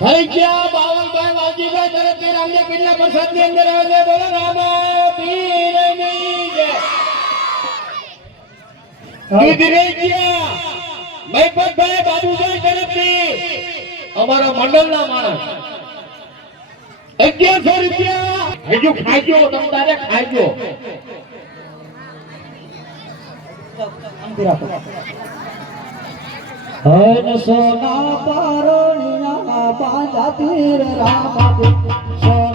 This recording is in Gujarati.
થઈ ગયા બાવલભાઈ વાલજીભાઈ તરફથી રામદેવ પીરના પ્રસાદની અંદર આવે બોલો રામા પીરની જય દૂધ રહી ગયા મહેપતભાઈ બાબુભાઈ તરફથી અમારા મંડળના માણસ 1100 રૂપિયા હજુ ખાઈજો તમ તારે ખાઈજો હર સોના પારણિયા બાજા તીર રામા